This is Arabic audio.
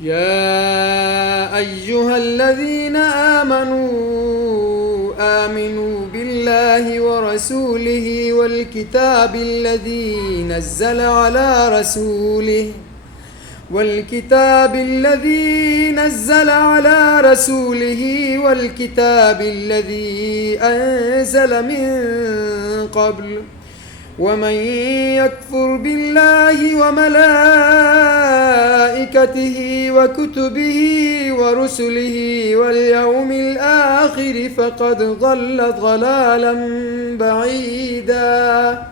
يا أيها الذين آمنوا بالله ورسوله والكتاب الذي نزل على رسوله والكتاب الذي أنزل من قبل ومن يكفر بالله وملائكته وكتبه ورسله واليوم الآخر فقد ضل ضلالا بعيدا.